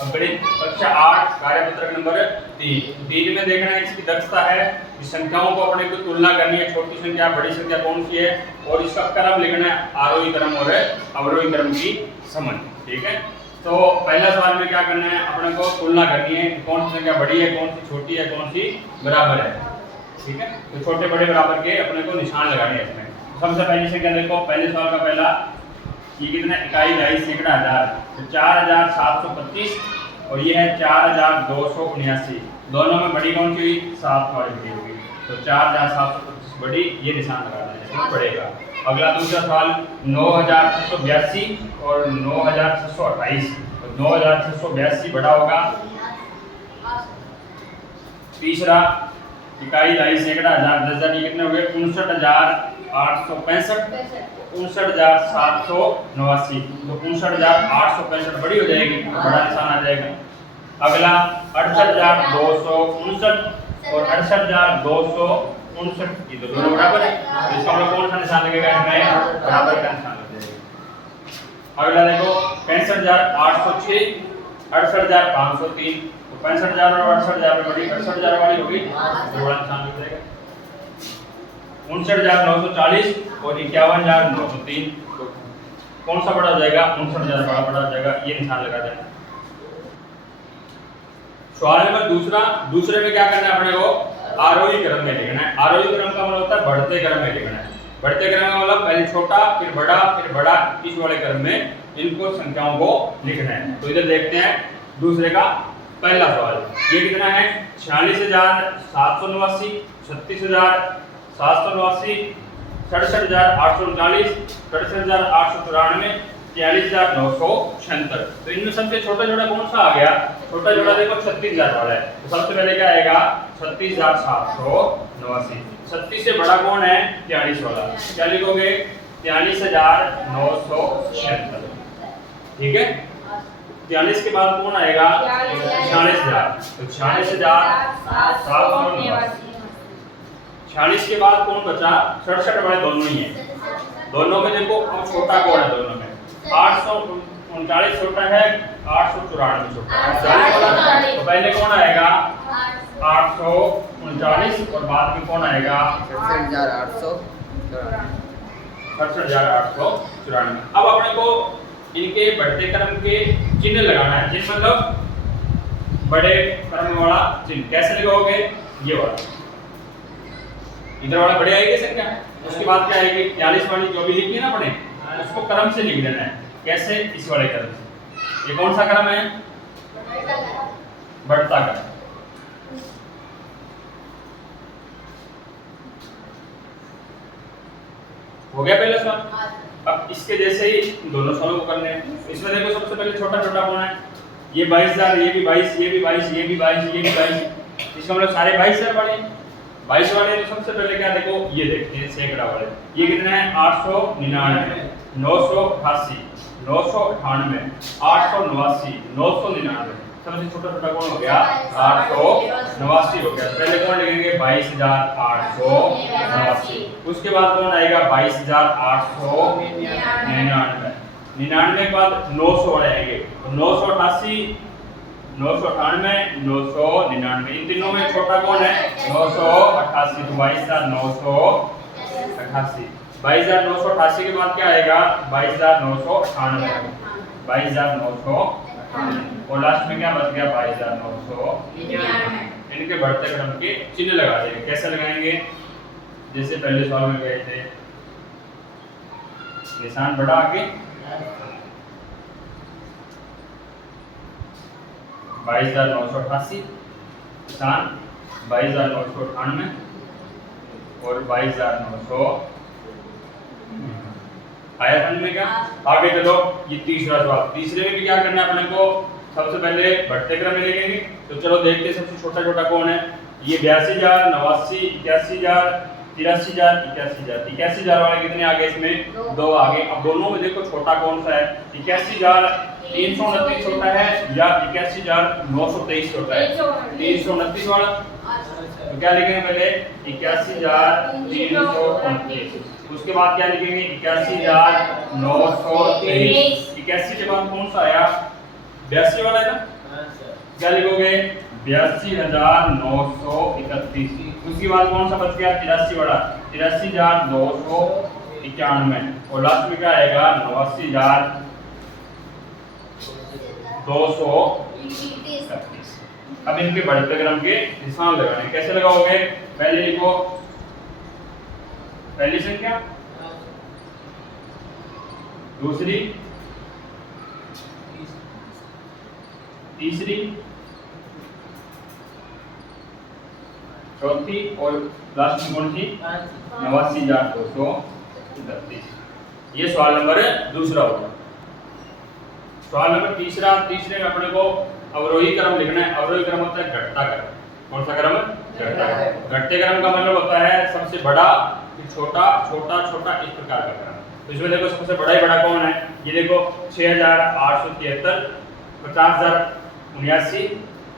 अब गणित कक्षा 8 कार्यपत्रक नंबर 3 में देखना है इसकी दक्षता है कि संख्याओं को अपने को तुलना करनी है, छोटी संख्या बड़ी संख्या कौन सी है, और इसका क्रम लिखना है, आरोही क्रम और अवरोही क्रम की समझ। ठीक है, तो पहला सवाल में क्या करना है, अपने को तुलना करनी है कि कौन सी संख्या बड़ी है, कौन सी छोटी है, कौन सी बराबर है। ठीक है, तो छोटे बड़े बराबर के अपने को निशान लगाने हैं इसमें। सबसे पहली संख्या देखो, पहले सवाल का पहला, ये कितना इकाई दहाई सैकड़ा हजार, तो 4725 और ये है 4279। दोनों में बड़ी कौन सी हुई, 7 वाली बड़ी होगी, तो 4725 बड़ी, ये निशान लगाना है, इसमें पड़ेगा। अगला दूसरा सवाल 9682 और 9628, तो 9682 बड़ा होगा। तीसरा इकाई दहाई सैकड़ा हजार 10,000, ये कितने हो गए 59865, 59789, तो 59865 बड़ी हो जाएगी, बड़ा निशान आ जाएगा। अगला 68259 और 68259, ये तो दोनों बराबर है, तो इसका मतलब कौन सा निशान लगेगा, इसमें बराबर का निशान लग जाएगा। अगला देखो 65806 68503, तो 65000 और 68000 में बड़ी 68000 वाली होगी, तो बड़ा निशान लग जाएगा। 59940 और 51903, तो कौन सा बड़ा हो जाएगा, 59000 बड़ा हो जाएगा, ये निशान लगा देना। सवाल नंबर दूसरे में क्या करना है, अपने को आरोही क्रम में लिखना है। आरोही क्रम का मतलब होता है बढ़ते क्रम में लिखना है। बढ़ते क्रम का मतलब पहले छोटा फिर बड़ा, इस वाले क्रम में इनको संख्याओं को लिखना है। तो इधर देखते हैं दूसरे का पहला सवाल, ये कितना है 46789, 36789, 67839, 67894, 43976। तो इनमें सबसे छोटा जोड़ा कौन सा आ गया, छोटा जोड़ा देखो 36000 वाला है, तो सबसे पहले क्या आएगा 36789। 36 से बड़ा कौन है 43 वाला, क्या लिखोगे 43976। ठीक है, 43 के बाद कौन आएगा 46000, तो 46789। 46 के बाद कौन बचा, 67 वाले दोनों ही है, दोनों में देखो अब छोटा कौन है, दोनों में 839 छोटा है, 894 छोटा है, तो पहले कौन आएगा 839 और बाद में कौन आएगा 67894। अब अपने को इनके बढ़ते क्रम के चिन्ह लगाना है, चिन्ह मतलब बड़े क्रम वाला चिन्ह। कैसे लगाओगे, ये वाला, इधर वाला बड़े आएगी संख्या, उसके बाद क्या आएगी 43 वाली जो भी लिखी है ना अपने, उसको क्रम से लिख देना है। कैसे, इस वाले क्रम से। ये कौन सा क्रम है, बढ़ता क्रम। हो गया पहला सवाल। अब इसके जैसे ही दोनों सवालों को करने हैं। इसमें देखो सबसे पहले छोटा छोटा कौन है, ये 22000, ये भी 22, ये भी 22, ये भी 22, ये भी 22, इसका मतलब सारे 22000 वाले 22 वाले। तो सबसे पहले क्या देखो, ये देखते हैं सैकड़ा वाले, ये कितने हैं 899, 988, 998, 889, 999। सबसे छोटा छोटा कौन हो गया 889 हो गया। पहले कौन लिखेंगे 22889, उसके बाद कौन आएगा 22899, 99 के बाद 900 वाले आएंगे, तो 988, 998, 999। इन तीनों में छोटा कौन है 988, तो 22988। 22988 के बाद क्या आएगा 22998, 22998 और लास्ट में क्या बच गया 22999। इनके बढ़ते क्रम के चिन्ह लगा देंगे। कैसे लगाएंगे, जैसे पहले सवाल में गए थे, निशान बढ़ा के 22988, निशान 22998 और 22900 आया समझ में क्या। आगे चलो, ये तीसरा सवाल। तीसरे में भी क्या करना है अपने को, सबसे पहले बढ़ते क्रम में लिखेंगे। तो चलो देखते हैं सबसे छोटा छोटा कौन है, ये 82000, 89, 81000, 83000, 81000। 81000 वाले कितने आगे, इसमें दो आगे। अब दोनों में देखो छोटा कौन सा है, 81329 छोटा है या 81923 छोटा है, 329 वाला। तो क्या लिखेंगे पहले 81329, उसके बाद क्या लिखेंगे 81923। 81 के बाद कौन सा आया 82 वाला है ना, क्या लिखोगे 82,931। उसके बाद कौन सा बच गया 83 बड़ा 83,291 और लास्ट में क्या आएगा 89,231। अब इनके बढ़ते क्रम के निशान लगाने कैसे लगाओगे पहले लिखो पहली संख्या दूसरी तीसरी चौथी और लास्ट में कौन सी 89,231। ये सवाल नंबर दूसरा होगा। सवाल नंबर तीसरा तीसरे में अपने को अवरोही क्रम लिखना है। अवरोही क्रम होता है घटता क्रम। कौन सा क्रम घटता क्रम। घटते क्रम का मतलब होता है सबसे बड़ा फिर छोटा छोटा छोटा इस प्रकार का क्रम। तो इसमें देखो सबसे बड़ा ही बड़ा कौन है ये देखो 6,873 50,079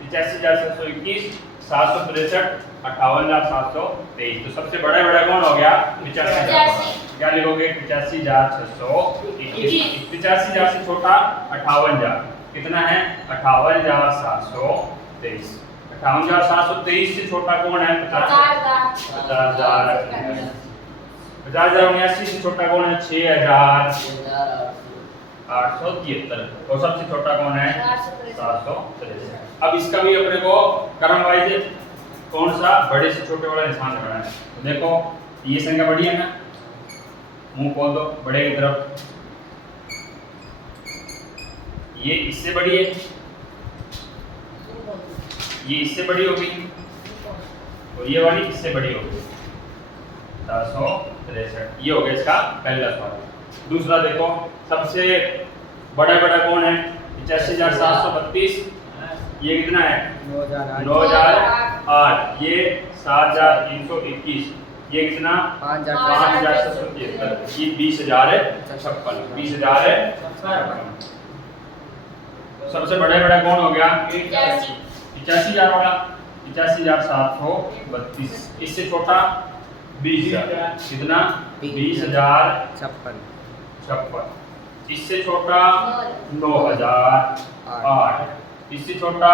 85,721 763 58,723। तो सबसे बड़ा कौन हो गया 85,000। क्या लिखोगे 85,621। 85,000 से छोटा 58,000 कितना है 58,723। 58,723 से छोटा कौन है 50,079 से छोटा कौन है 6,873 और सबसे छोटा कौन है 763। अब इसका भी अपने को क्रम वाइज कौन सा बड़े से छोटे वाला निशान लगाना है। तो देखो ये संख्या बड़ी है ना मुंह खोल दो बड़े की तरफ ये इससे बड़ी है ये इससे बड़ी होगी और ये वाली इससे बड़ी होगी 763। ये हो गया इसका पहला सवाल। दूसरा देखो सबसे बड़ा कौन है 85,732। ये कितना है 9,008। ये 7,321। ये कितना 5,773। ये 20,056। 20,056। सबसे बड़ा कौन हो गया 85,000 वाला 85,732। इससे छोटा 20,000 कितना 20,056। इससे छोटा 9,008। इससे छोटा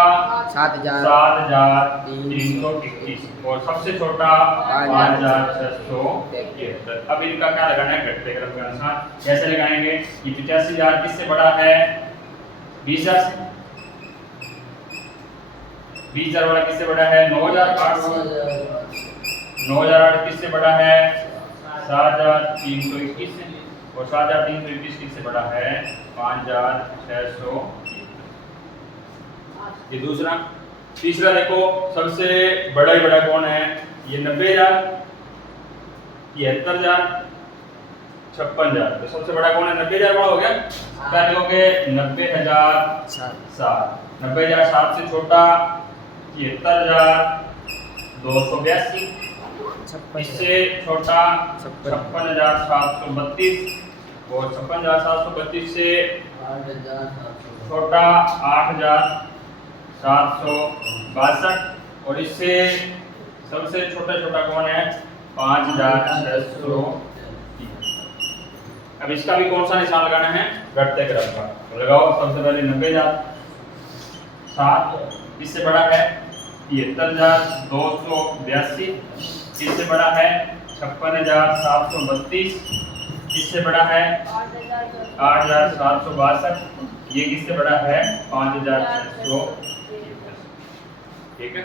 7,321 और सबसे छोटा 5,673। अब इनका क्या लगाना है घटते क्रम के अनुसार कैसे लगाएंगे ये 85,000 किससे बड़ा है 20,000 से 20,000 वाला किससे बड़ा है 9,800। 9,008 किससे बड़ा है 7,321 से और 7,321 किससे बड़ा है 5,600। ये दूसरा। तीसरा देखो सबसे बड़ा कौन है ये 90,000 73,000 56,000। तो सबसे बड़ा कौन है 90,000 बड़ा हो गया। क्या लिखोगे 90,007। 90,007 से छोटा 73,282। इससे छोटा 56,732 और 56,732 से छोटा 8,762 और इससे सबसे छोटा कौन है 5,600। अब इसका भी कौन सा निशान लगाना है घटते क्रम का। तो लगाओ सबसे पहले 90,007 इससे बड़ा है 73,282। इससे बड़ा है 56,732। इससे बड़ा है 8,762। ये किससे बड़ा है 5,600। ठीक है।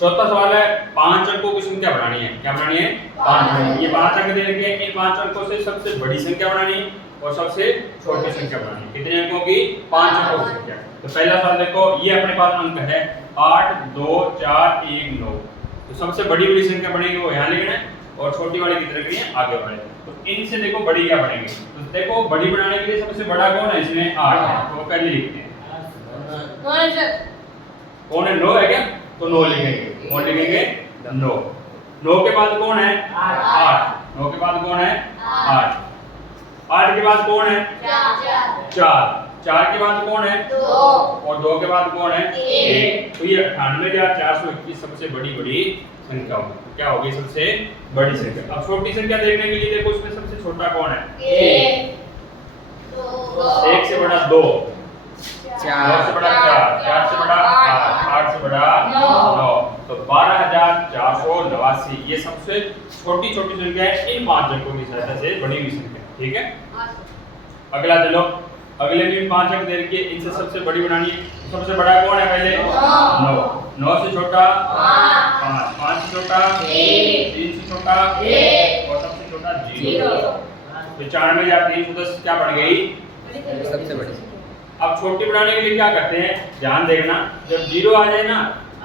चौथा सवाल है 5 अंकों की संख्या बढ़ानी है। क्या बढ़ानी है 5 अंक। ये 5 अंक दे रखे हैं। इन 5 अंकों से सबसे बड़ी संख्या बढ़ानी है और सबसे छोटी संख्या बढ़ानी है। कितने अंकों की 5 अंकों की संख्या। तो पहला सवाल देखो ये अपने पास अंक है 8 2 4 1 9। तो सबसे बड़ी संख्या बढ़ेगी वो यहाँ लिखना है और छोटी वाली कितने रखनी है आगे बढ़ेगी। तो इनसे देखो बड़ी क्या बढ़ेगी। तो देखो बड़ी बनाने के लिए सबसे बड़ा कौन है इसमें 8 है। तो पहले लिखते हैं कौन है 9 है क्या। तो 9 लिखेंगे कौन लिखेंगे 9। 9 के बाद कौन है 8। 9 के बाद कौन है 8। 8 के बाद कौन है 4। 4 के बाद कौन है 2 और 2 के बाद कौन है 1। तो ये 98,421 सबसे बड़ी संख्या होगी। क्या होगी सबसे बड़ी संख्या। अब छोटी संख्या देखने के लिए देखो उसमें सबसे छोटा कौन है 1 से बड़ा 2 9 से बड़ा 4, 4 से बड़ा 8, 8 से बड़ा 9, तो 12,489 ये सबसे छोटी छोटी संख्या है इन 5 अंकों की सहायता से बड़ी हुई संख्या। ठीक है, अगला चलो, अगले भी 5 अंक दे रखिए, इनसे सबसे बड़ी बनानी है। सबसे बड़ा कौन है पहले? 9, 9 से छोटा 5, 5 से छोटा 3 से छोटा 1 और सबसे छोटा 0। 95 या 310 क्या बढ़ गई? सबसे बड़ी। अब छोटी बढ़ाने के लिए क्या करते हैं, ध्यान देखना, जब 0 आ जाए ना,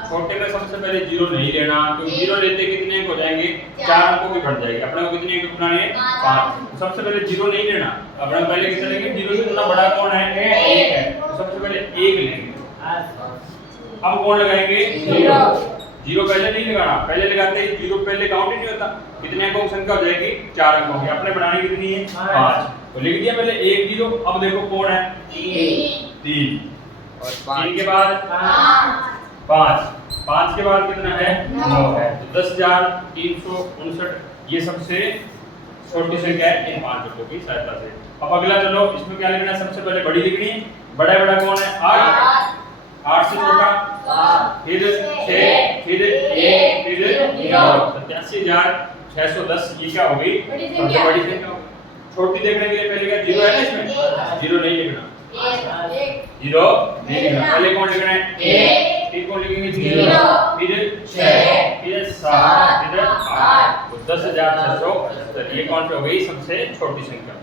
छोटे में सबसे पहले 0 नहीं लेना, क्योंकि 0 लेते कितने अंक हो जाएंगे? 4 अंकों की बढ़ जाएगी। अपने को कितने अंक बढ़ाने हैं? 5। सबसे पहले 0 नहीं लेना, अपने को पहले कितना लेंगे? 0 से थोड़ा बड़ा कौन है? 1 है, तो सबसे पहले 1 लेंगे। अब कौन लगाएंगे? 0 पहले नहीं लगाना, पहले लगाते ही 0 पहले काउंट ही नहीं होता। कितने अंकों की संख्या हो जाएगी? 4 अंकों की। अपने बढ़ाने कितनी है? 5, तो लिख दिया पहले 1 0। अब देखो कौन है? 3 और 3 के बाद 5, 5 के बाद कितना है? 9 है, तो 10,359 ये सबसे छोटी संख्या है इन 5 अंकों की सहायता से। अब अगला चलो, इसमें क्या लिखना है? सबसे पहले बड़ी लिखनी है। बड़ा बड़ा कौन है? 8, 8 से छोटा फिर 6 फिर 1 फिर 9, 87,610 ये क्या हो गई? सबसे बड़ी संख्या हो गई। छोटी देखने के लिए पहले क्या 0 है ना इसमें? 0 नहीं लिखना, 0 नहीं लिखना, पहले कौन लिखना है? 1, फिर कौन लिखेंगे? 0, फिर 6 फिर 7 फिर 8, तो 10,675 ये कौन सी हो गई? सबसे छोटी संख्या।